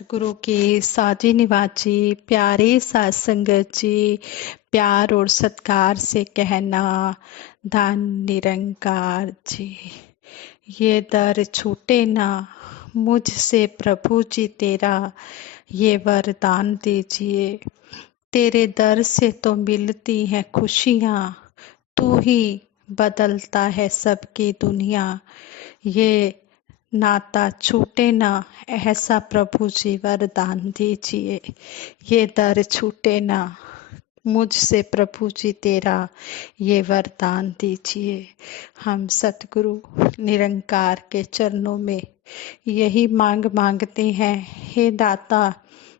सतगुरु की साजी निवाजी प्यारे साथ संगत जी, प्यार और सत्कार से कहना धन निरंकार जी। ये दर छूटे ना मुझसे प्रभु जी तेरा, ये वरदान दीजिए। तेरे दर से तो मिलती हैं खुशियाँ, तू ही बदलता है सबकी दुनिया। ये नाता छूटे ना, ऐसा प्रभु जी वरदान दीजिए। ये दर छूटे ना मुझसे प्रभु जी तेरा, ये वरदान दीजिए। हम सतगुरु निरंकार के चरणों में यही मांगते हैं, हे दाता,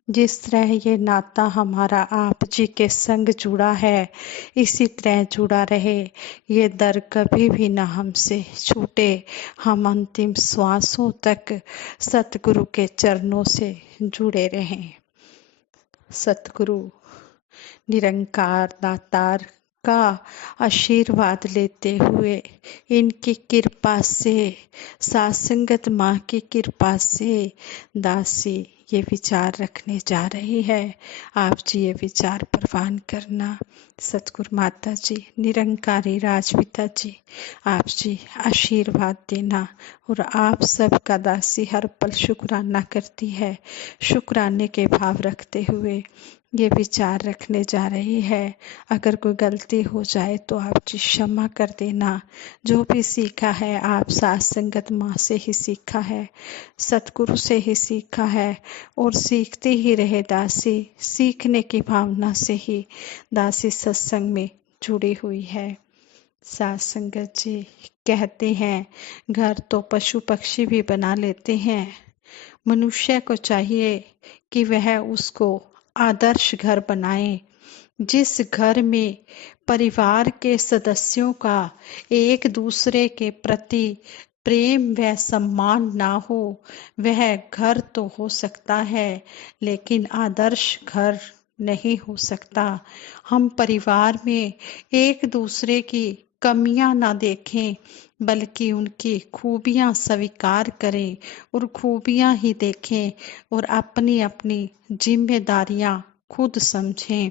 जिस तरह ये नाता हमारा आप जी के संग जुड़ा है, इसी तरह जुड़ा रहे। ये दर कभी भी ना हमसे छूटे। हम अंतिम श्वासों तक सतगुरु के चरणों से जुड़े रहें। सतगुरु निरंकार दातार का आशीर्वाद लेते हुए, इनकी कृपा से, सासंगत माँ की कृपा से दासी ये विचार रखने जा रही है। आप जी ये विचार प्रवान करना। सतगुरु माता जी, निरंकारी राजपिता जी, आप जी आशीर्वाद देना। और आप सबका दासी हर पल शुक्राना करती है। शुक्राने के भाव रखते हुए ये विचार रखने जा रही है। अगर कोई गलती हो जाए तो आप जी क्षमा कर देना। जो भी सीखा है आप साथ संगत माँ से ही सीखा है, सतगुरु से ही सीखा है और सीखते ही रहे दासी। सीखने की भावना से ही दासी सत्संग में जुड़ी हुई है। साथ संगत जी कहते हैं, घर तो पशु पक्षी भी बना लेते हैं। मनुष्य को चाहिए कि वह उसको आदर्श घर बनाए, जिस घर में परिवार के सदस्यों का एक दूसरे के प्रति प्रेम व सम्मान ना हो, वह घर तो हो सकता है लेकिन आदर्श घर नहीं हो सकता। हम परिवार में एक दूसरे की कमियां ना देखें, बल्कि उनकी खूबियां स्वीकार करें और खूबियां ही देखें और अपनी अपनी जिम्मेदारियां खुद समझें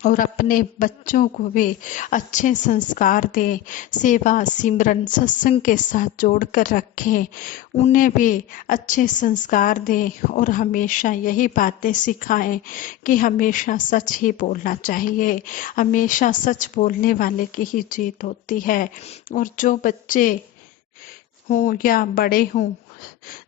और अपने बच्चों को भी अच्छे संस्कार दें। सेवा सिमरन सत्संग के साथ जोड़कर रखें, उन्हें भी अच्छे संस्कार दें और हमेशा यही बातें सिखाएं कि हमेशा सच ही बोलना चाहिए। हमेशा सच बोलने वाले की ही जीत होती है। और जो बच्चे हों या बड़े हों,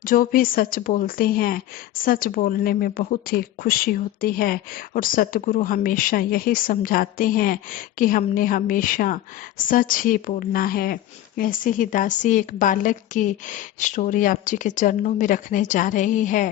जो भी सच बोलते हैं, सच बोलने में बहुत ही खुशी होती है। और सतगुरु हमेशा यही समझाते हैं कि हमने हमेशा सच ही बोलना है। ऐसे ही दासी एक बालक की स्टोरी आप जी के चरणों में रखने जा रही है।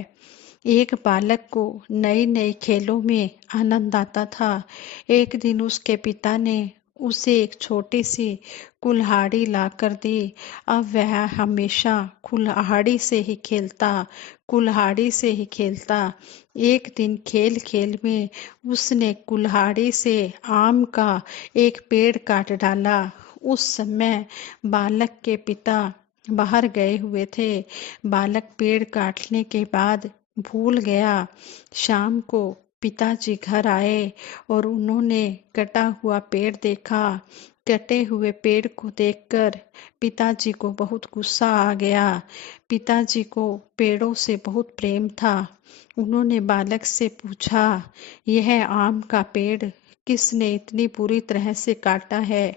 एक बालक को नई नई खेलों में आनंद आता था। एक दिन उसके पिता ने उसे एक छोटी सी कुल्हाड़ी लाकर दी। अब वह हमेशा कुल्हाड़ी से ही खेलता, कुल्हाड़ी से ही खेलता। एक दिन खेल खेल में उसने कुल्हाड़ी से आम का एक पेड़ काट डाला। उस समय बालक के पिता बाहर गए हुए थे। बालक पेड़ काटने के बाद भूल गया। शाम को पिताजी घर आए और उन्होंने कटा हुआ पेड़ देखा। कटे हुए पेड़ को देखकर पिताजी को बहुत गुस्सा आ गया। पिताजी को पेड़ों से बहुत प्रेम था। उन्होंने बालक से पूछा, यह आम का पेड़ किसने इतनी बुरी तरह से काटा है?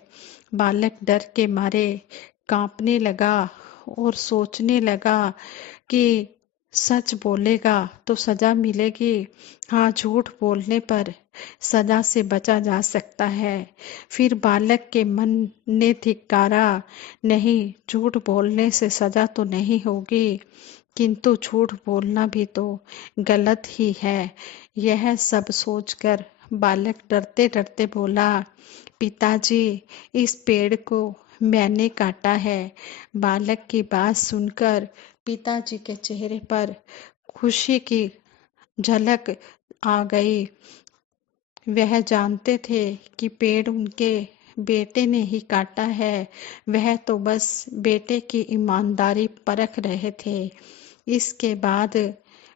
बालक डर के मारे कांपने लगा और सोचने लगा कि सच बोलेगा तो सजा मिलेगी, हाँ झूठ बोलने पर सजा से बचा जा सकता है। फिर बालक के मन ने धिक्कारा, नहीं, झूठ बोलने से सजा तो नहीं होगी, किंतु झूठ बोलना भी तो गलत ही है। यह सब सोचकर बालक डरते डरते बोला, पिताजी, इस पेड़ को मैंने काटा है। बालक की बात सुनकर पिताजी के चेहरे पर खुशी की झलक आ गई। वह जानते थे कि पेड़ उनके बेटे ने ही काटा है। वह तो बस बेटे की ईमानदारी परख रहे थे। इसके बाद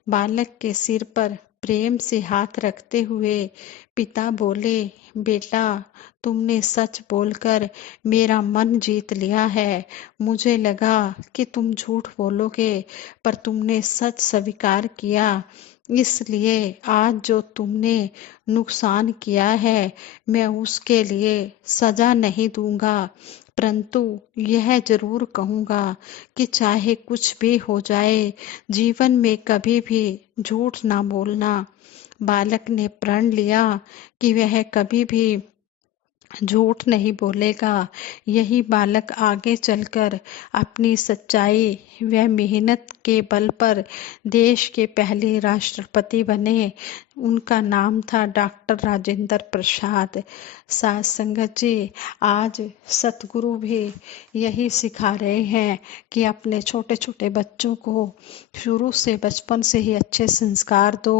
बालक के सिर पर प्रेम से हाथ रखते हुए पिता बोले, बेटा, तुमने सच बोलकर मेरा मन जीत लिया है। मुझे लगा कि तुम झूठ बोलोगे, पर तुमने सच स्वीकार किया। इसलिए आज जो तुमने नुकसान किया है, मैं उसके लिए सजा नहीं दूंगा, परंतु यह जरूर कहूंगा कि चाहे कुछ भी हो जाए, जीवन में कभी भी झूठ ना बोलना। बालक ने प्रण लिया कि वह कभी भी झूठ नहीं बोलेगा। यही बालक आगे चलकर अपनी सच्चाई व मेहनत के बल पर देश के पहले राष्ट्रपति बने। उनका नाम था डॉक्टर राजेंद्र प्रसाद। साथ संगत जी, आज सतगुरु भी यही सिखा रहे हैं कि अपने छोटे छोटे बच्चों को शुरू से बचपन से ही अच्छे संस्कार दो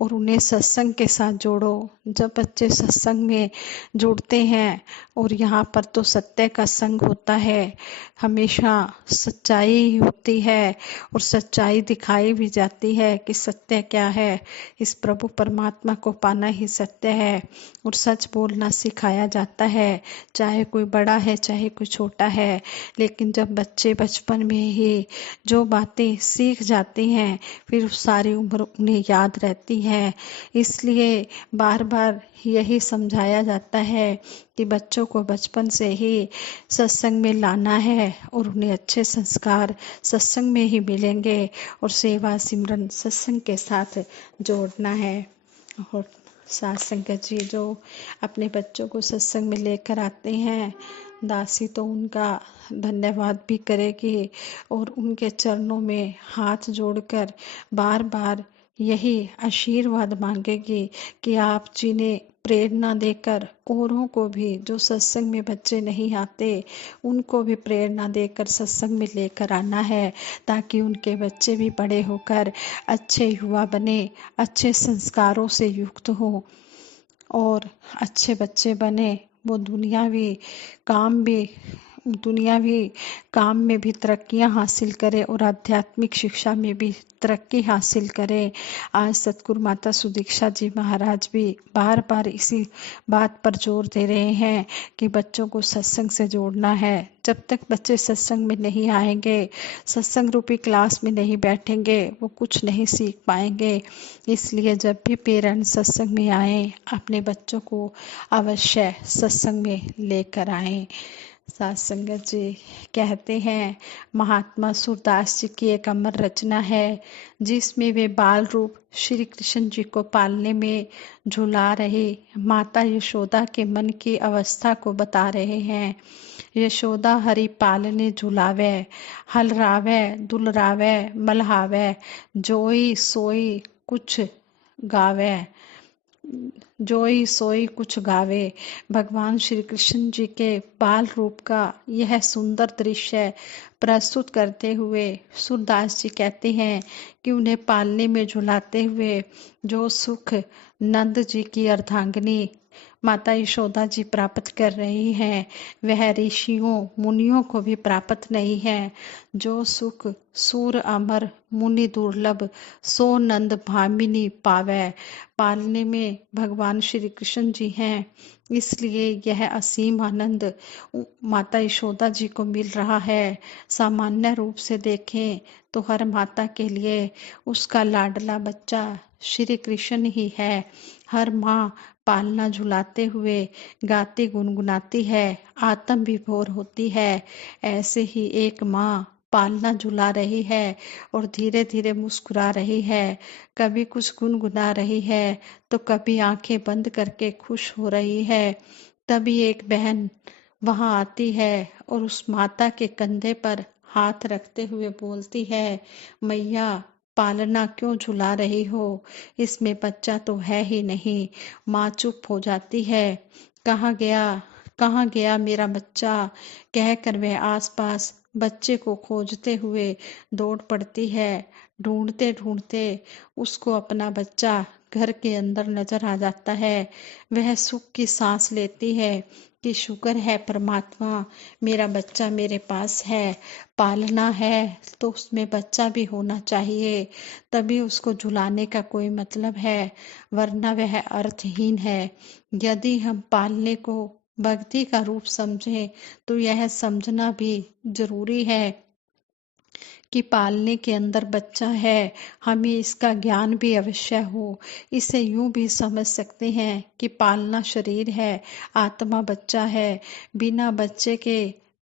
और उन्हें सत्संग के साथ जोड़ो। जब बच्चे सत्संग में जुड़ते हैं, और यहाँ पर तो सत्य का संग होता है, हमेशा सच्चाई ही होती है और सच्चाई दिखाई भी जाती है कि सत्य क्या है। इस प्रभु परमात्मा को पाना ही सत्य है और सच बोलना सिखाया जाता है, चाहे कोई बड़ा है चाहे कोई छोटा है। लेकिन जब बच्चे बचपन में ही जो बातें सीख जाती हैं, फिर सारी उम्र उन्हें याद रहती है। इसलिए बार बार यही समझाया जाता है कि बच्चों को बचपन से ही सत्संग में लाना है और उन्हें अच्छे संस्कार सत्संग में ही मिलेंगे और सेवा सिमरन सत्संग के साथ जोड़ना है। और साथ संगत जी जो अपने बच्चों को सत्संग में लेकर आते हैं, दासी तो उनका धन्यवाद भी करेगी और उनके चरणों में हाथ जोड़कर बार बार यही आशीर्वाद मांगेगी कि आप जिन्हें प्रेरणा देकर औरों को भी, जो सत्संग में बच्चे नहीं आते उनको भी प्रेरणा देकर सत्संग में लेकर आना है, ताकि उनके बच्चे भी बड़े होकर अच्छे युवा बने, अच्छे संस्कारों से युक्त हो और अच्छे बच्चे बने। वो दुनियावी काम में भी तरक्कियां हासिल करे और आध्यात्मिक शिक्षा में भी तरक्की हासिल करे। आज सतगुरु माता सुदीक्षा जी महाराज भी बार बार इसी बात पर जोर दे रहे हैं कि बच्चों को सत्संग से जोड़ना है। जब तक बच्चे सत्संग में नहीं आएंगे, सत्संग रूपी क्लास में नहीं बैठेंगे, वो कुछ नहीं सीख पाएंगे। इसलिए जब भी पेरेंट्स सत्संग में आए, अपने बच्चों को अवश्य सत्संग में लेकर आए। साथ संगत जी कहते हैं, महात्मा सूरदास जी की एक अमर रचना है जिसमें वे बाल रूप श्री कृष्ण जी को पालने में झुला रहे माता यशोदा के मन की अवस्था को बता रहे हैं। यशोदा हरि पालने झुलावे, हलरावे दुलरावे मल्हावे, जोई सोई कुछ गावे, जोई सोई कुछ गावे। भगवान श्री कृष्ण जी के बाल रूप का यह सुंदर दृश्य प्रस्तुत करते हुए सूरदास जी कहते हैं कि उन्हें पालने में झुलाते हुए जो सुख नंद जी की अर्धांगिनी माता यशोदा जी प्राप्त कर रही हैं, वह ऋषियों मुनियों को भी प्राप्त नहीं है। जो सुख सूर अमर मुनि दुर्लभ, सो नंद भामिनी पावै। पालने में भगवान श्री कृष्ण जी हैं, इसलिए यह असीम आनंद माता यशोदा जी को मिल रहा है। सामान्य रूप से देखें तो हर माता के लिए उसका लाडला बच्चा श्री कृष्ण ही है। हर माँ पालना झुलाते हुए गाती गुनगुनाती है, आत्म विभोर होती है। ऐसे ही एक माँ पालना झुला रही है और धीरे धीरे मुस्कुरा रही है, कभी कुछ गुनगुना रही है तो कभी आंखें बंद करके खुश हो रही है। तभी एक बहन वहां आती है और उस माता के कंधे पर हाथ रखते हुए बोलती है, मैया पालना क्यों झुला रही हो, इसमें बच्चा तो है ही नहीं। माँ चुप हो जाती है, कहाँ गया मेरा बच्चा कहकर वह आसपास बच्चे को खोजते हुए दौड़ पड़ती है। ढूंढते ढूंढते उसको अपना बच्चा घर के अंदर नजर आ जाता है। वह सुख की सांस लेती है कि शुक्र है परमात्मा, मेरा बच्चा मेरे पास है। पालना है तो उसमें बच्चा भी होना चाहिए, तभी उसको झुलाने का कोई मतलब है, वरना वह अर्थहीन है। यदि हम पालने को भक्ति का रूप समझें तो यह समझना भी जरूरी है कि पालने के अंदर बच्चा है, हमें इसका ज्ञान भी अवश्य हो। इसे यूं भी समझ सकते हैं कि पालना शरीर है, आत्मा बच्चा है। बिना बच्चे के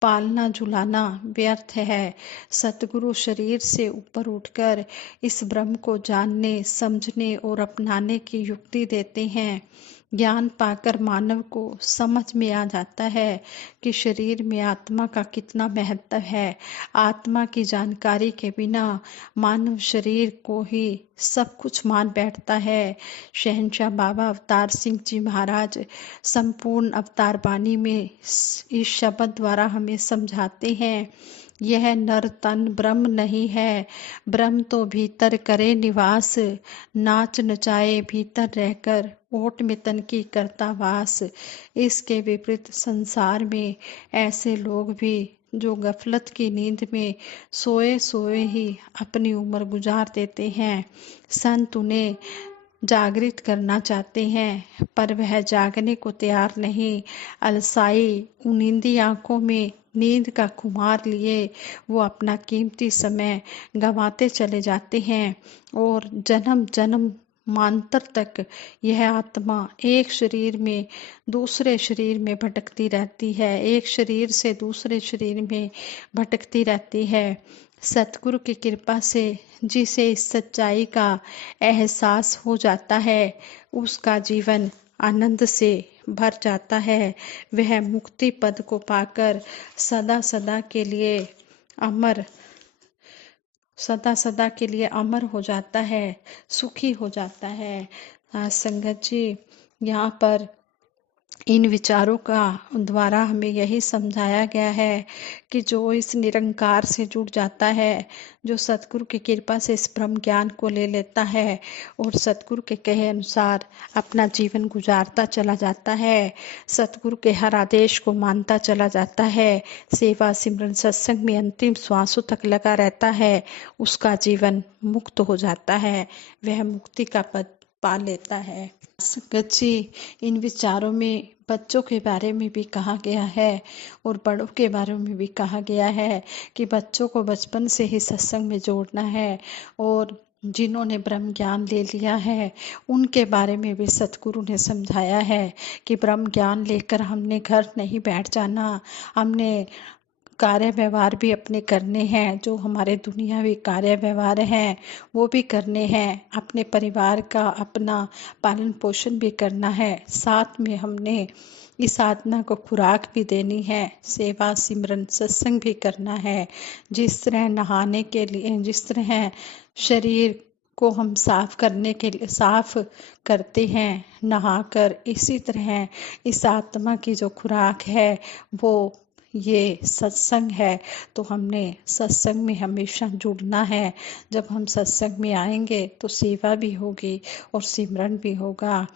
पालना झुलाना व्यर्थ है। सतगुरु शरीर से ऊपर उठकर इस ब्रह्म को जानने, समझने और अपनाने की युक्ति देते हैं। ज्ञान पाकर मानव को समझ में आ जाता है कि शरीर में आत्मा का कितना महत्व है। आत्मा की जानकारी के बिना मानव शरीर को ही सब कुछ मान बैठता है। शहंशाह बाबा अवतार सिंह जी महाराज संपूर्ण अवतार बानी में इस शब्द द्वारा हमें समझाते हैं, यह नर तन ब्रह्म नहीं है, ब्रह्म तो भीतर करे निवास, नाच नचाए भीतर रहकर ओट में तन की करता वास। इसके विपरीत संसार में ऐसे लोग भी जो गफलत की नींद में सोए सोए ही अपनी उम्र गुजार देते हैं। संत उन्हें जागृत करना चाहते हैं पर वह जागने को तैयार नहीं। अलसाई नींदी आंखों में नींद का खुमार लिए वो अपना कीमती समय गंवाते चले जाते हैं और जन्म जन्म मांतर तक यह आत्मा एक शरीर में दूसरे शरीर में भटकती रहती है, एक शरीर से दूसरे शरीर में भटकती रहती है। सतगुरु की कृपा से जिसे इस सच्चाई का एहसास हो जाता है उसका जीवन आनंद से भर जाता है। वह मुक्ति पद को पाकर सदा सदा के लिए अमर सदा सदा के लिए अमर हो जाता है, सुखी हो जाता है। संगत जी, यहाँ पर इन विचारों का द्वारा हमें यही समझाया गया है कि जो इस निरंकार से जुड़ जाता है, जो सतगुरु की कृपा से इस ब्रह्म ज्ञान को ले लेता है और सतगुरु के कहे अनुसार अपना जीवन गुजारता चला जाता है, सतगुरु के हर आदेश को मानता चला जाता है, सेवा सिमरन सत्संग में अंतिम श्वासों तक लगा रहता है, उसका जीवन मुक्त हो जाता है, वह मुक्ति का पद पा लेता है। संगत जी, इन विचारों में बच्चों के बारे में भी कहा गया है और बड़ों के बारे में भी कहा गया है कि बच्चों को बचपन से ही सत्संग में जोड़ना है और जिन्होंने ब्रह्म ज्ञान ले लिया है उनके बारे में भी सतगुरु ने समझाया है कि ब्रह्म ज्ञान लेकर हमने घर नहीं बैठ जाना, हमने कार्य व्यवहार भी अपने करने हैं, जो हमारे दुनियावी कार्य व्यवहार हैं वो भी करने हैं, अपने परिवार का अपना पालन पोषण भी करना है, साथ में हमने इस साधना को खुराक भी देनी है, सेवा सिमरन सत्संग भी करना है। जिस तरह नहाने के लिए, जिस तरह शरीर को हम साफ करने के लिए साफ करते हैं नहाकर, इसी तरह इस आत्मा की जो खुराक है वो ये सत्संग है। तो हमने सत्संग में हमेशा जुड़ना है। जब हम सत्संग में आएंगे तो सेवा भी होगी और सिमरन भी होगा।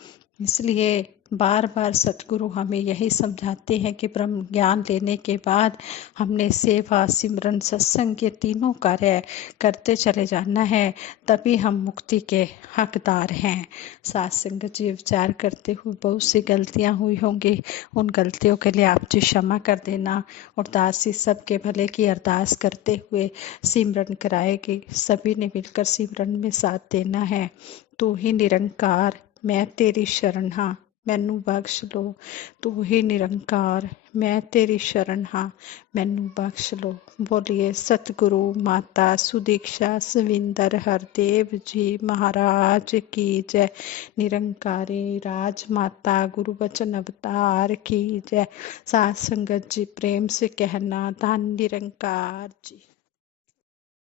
इसलिए बार बार सतगुरु हमें यही समझाते हैं कि ब्रह्म ज्ञान लेने के बाद हमने सेवा सिमरन सत्संग ये तीनों कार्य करते चले जाना है, तभी हम मुक्ति के हकदार हैं। साथ संगत जी, विचार करते हुए बहुत सी गलतियां हुई होंगी, उन गलतियों के लिए आप जी क्षमा कर देना और दासी सबके भले की अरदास करते हुए सिमरन कराएगी। सभी ने मिलकर सिमरन में साथ देना है। तू ही निरंकार मैं तेरी शरण हाँ, मैनू बख्श लो। तू ही निरंकार मैं तेरी शरण हाँ, मैनू बख्श लो। बोलिए सतगुरु माता सुदीक्षा सविंदर हरदेव जी महाराज की जय। निरंकारी राज माता गुरु वचन अवतार की जय। साथ संगत जी प्रेम से कहना धन निरंकार जी।